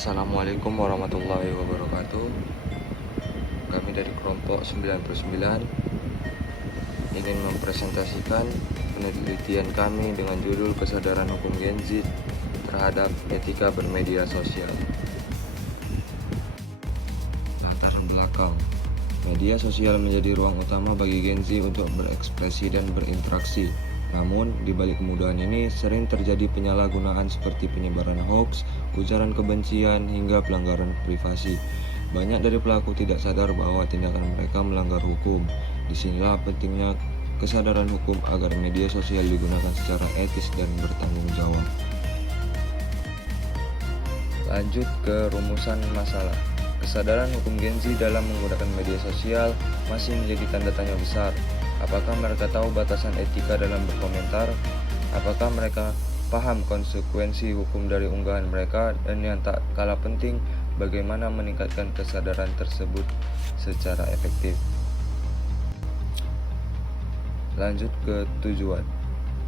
Assalamualaikum warahmatullahi wabarakatuh. Kami dari kelompok 99 ingin mempresentasikan penelitian kami dengan judul Kesadaran Hukum Gen Z terhadap Etika Bermedia Sosial. Latar belakang: media sosial menjadi ruang utama bagi Gen Z untuk berekspresi dan berinteraksi. Namun, di balik kemudahan ini sering terjadi penyalahgunaan seperti penyebaran hoaks, ujaran kebencian, hingga pelanggaran privasi. Banyak dari pelaku tidak sadar bahwa tindakan mereka melanggar hukum. Disinilah pentingnya kesadaran hukum agar media sosial digunakan secara etis dan bertanggung jawab. Lanjut ke rumusan masalah. Kesadaran hukum Gen Z dalam menggunakan media sosial masih menjadi tanda tanya besar. Apakah mereka tahu batasan etika dalam berkomentar? Apakah mereka paham konsekuensi hukum dari unggahan mereka? Dan yang tak kalah penting, bagaimana meningkatkan kesadaran tersebut secara efektif? Lanjut ke tujuan.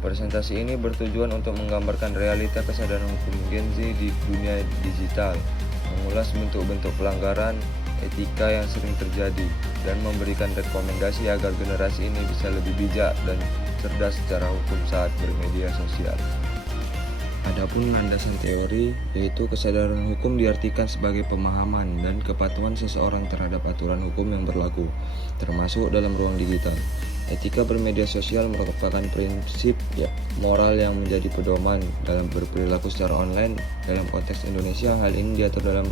Presentasi ini bertujuan untuk menggambarkan realita kesadaran hukum Gen Z di dunia digital, mengulas bentuk-bentuk pelanggaran etika yang sering terjadi, dan memberikan rekomendasi agar generasi ini bisa lebih bijak dan cerdas secara hukum saat bermedia sosial. Adapun landasan teori, yaitu kesadaran hukum diartikan sebagai pemahaman dan kepatuhan seseorang terhadap aturan hukum yang berlaku, termasuk dalam ruang digital. Etika bermedia sosial merupakan prinsip moral yang menjadi pedoman dalam berperilaku secara online. Dalam konteks Indonesia, hal ini diatur dalam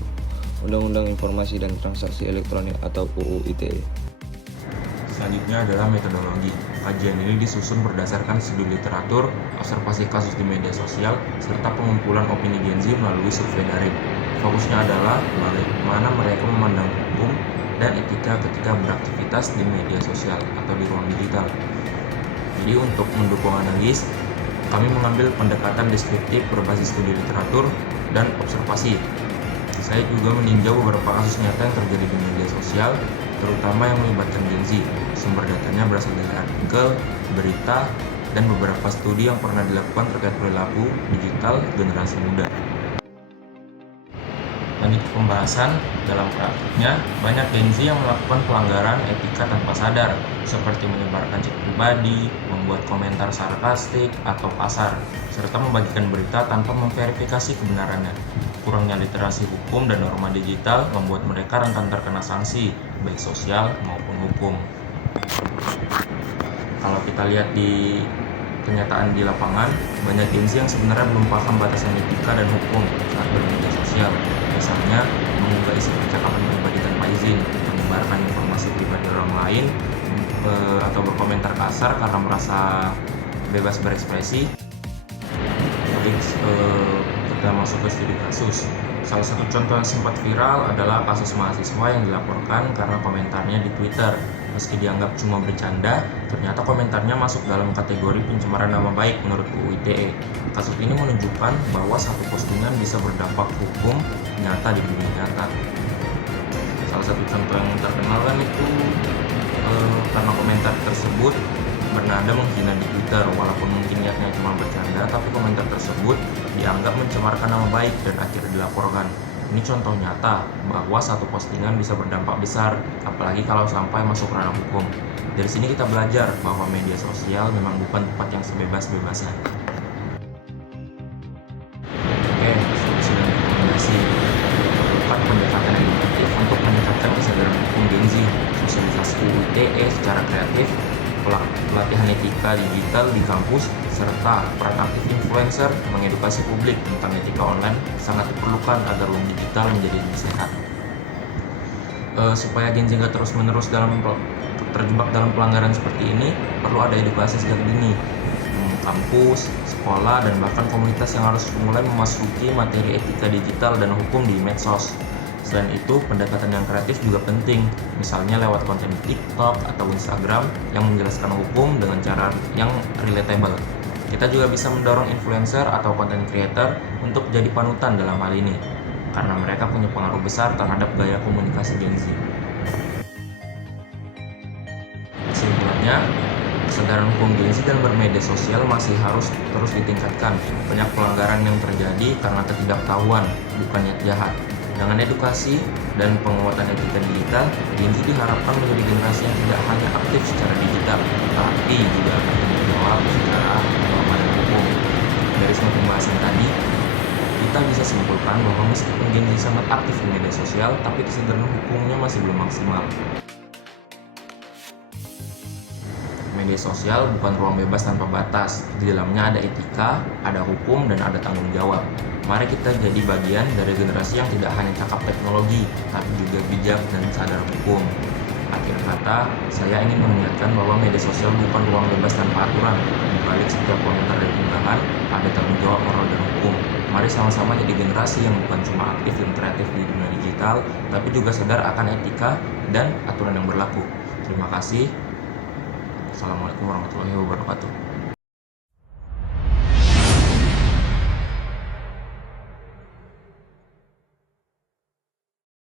Undang-Undang Informasi dan Transaksi Elektronik atau UU ITE. Selanjutnya adalah metodologi. Kajian ini disusun berdasarkan studi literatur, observasi kasus di media sosial, serta pengumpulan opini Gen Z melalui survei daring. Fokusnya adalah bagaimana mereka memandang hukum dan etika ketika beraktivitas di media sosial atau di ruang digital. Jadi untuk mendukung analis, kami mengambil pendekatan deskriptif berbasis studi literatur dan observasi. Saya juga meninjau beberapa kasus nyata yang terjadi di media sosial, terutama yang melibatkan Gen Z. Sumber datanya berasal dari artikel, berita, dan beberapa studi yang pernah dilakukan terkait perilaku digital generasi muda. Lanjut ke pembahasan, dalam praktiknya banyak Gen Z yang melakukan pelanggaran etika tanpa sadar, seperti menyebarkan chat pribadi, membuat komentar sarkastik atau kasar, serta membagikan berita tanpa memverifikasi kebenarannya. Kurangnya literasi hukum dan norma digital membuat mereka rentan terkena sanksi, baik sosial maupun hukum. Kalau kita lihat di kenyataan di lapangan, banyak Gen Z yang sebenarnya belum paham batasan etika dan hukum saat bermedia sosial. Misalnya, mengunggah isi percakapan pribadi tanpa izin, menyebarkan informasi pribadi orang lain, atau berkomentar kasar karena merasa bebas berekspresi. Jadi, kita masuk ke studi kasus. Salah satu contoh yang sempat viral adalah kasus mahasiswa yang dilaporkan karena komentarnya di Twitter. Meski dianggap cuma bercanda, ternyata komentarnya masuk dalam kategori pencemaran nama baik menurut UU ITE. Kasus ini menunjukkan bahwa satu postingan bisa berdampak hukum nyata di dunia nyata. Salah satu contoh yang terkenal kan itu karena komentar tersebut bernada menghina di Twitter, walaupun mungkin niatnya cuma bercanda, tapi komentar tersebut dianggap mencemarkan nama baik dan akhirnya dilaporkan. Ini contoh nyata bahwa satu postingan bisa berdampak besar, apalagi kalau sampai masuk ranah hukum. Dari sini kita belajar bahwa media sosial memang bukan tempat yang sebebas-bebasnya. Oke, solusi dan rekomendasi. Lakukan pendekatan yang efektif untuk meningkatkan kesadaran hukum Gen Z, sosialisasi UU ITE secara kreatif, pelatihan etika digital di kampus, serta peran aktif influencer mengedukasi publik tentang etika online sangat diperlukan agar ruang digital menjadi lebih sehat. Supaya Gen Z nggak terus-menerus terjebak dalam pelanggaran seperti ini, perlu ada edukasi sejak dini. Kampus, sekolah, dan bahkan komunitas yang harus mulai memasuki materi etika digital dan hukum di medsos. Selain itu, pendekatan yang kreatif juga penting, misalnya lewat konten di TikTok atau Instagram yang menjelaskan hukum dengan cara yang relatable. Kita juga bisa mendorong influencer atau content creator untuk jadi panutan dalam hal ini, karena mereka punya pengaruh besar terhadap gaya komunikasi Gen Z. Kesimpulannya, Kesadaran hukum Gen Z dalam bermedia sosial masih harus terus ditingkatkan. Banyak pelanggaran yang terjadi karena ketidaktahuan, bukan niat jahat. Dengan edukasi dan penguatan etika digital, Gen Z diharapkan menjadi generasi yang tidak hanya aktif secara digital, tapi juga akan bertanggung jawab secara norma dan hukum. Dari semua pembahasan tadi, kita bisa simpulkan bahwa meskipun Gen Z sangat aktif di media sosial, tapi kesadaran hukumnya masih belum maksimal. Media sosial bukan ruang bebas tanpa batas. Di dalamnya ada etika, ada hukum, dan ada tanggung jawab. Mari kita jadi bagian dari generasi yang tidak hanya cakap teknologi, tapi juga bijak dan sadar hukum. Akhir kata, saya ingin mengingatkan bahwa media sosial bukan ruang bebas tanpa aturan. Di balik setiap komentar dan unggahan, ada tanggung jawab moral dan hukum. Mari sama-sama jadi generasi yang bukan cuma aktif dan kreatif di dunia digital, tapi juga sadar akan etika dan aturan yang berlaku. Terima kasih. Assalamualaikum warahmatullahi wabarakatuh.